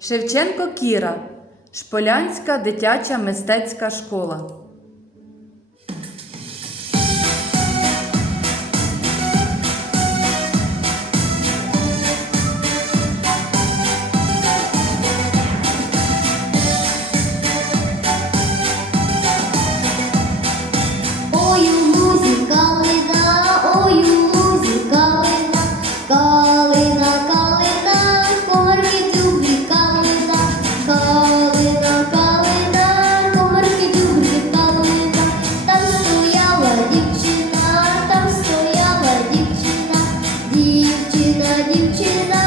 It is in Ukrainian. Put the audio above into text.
Шевченко Кіра, Шполянська дитяча мистецька школа. Ой, музика. into the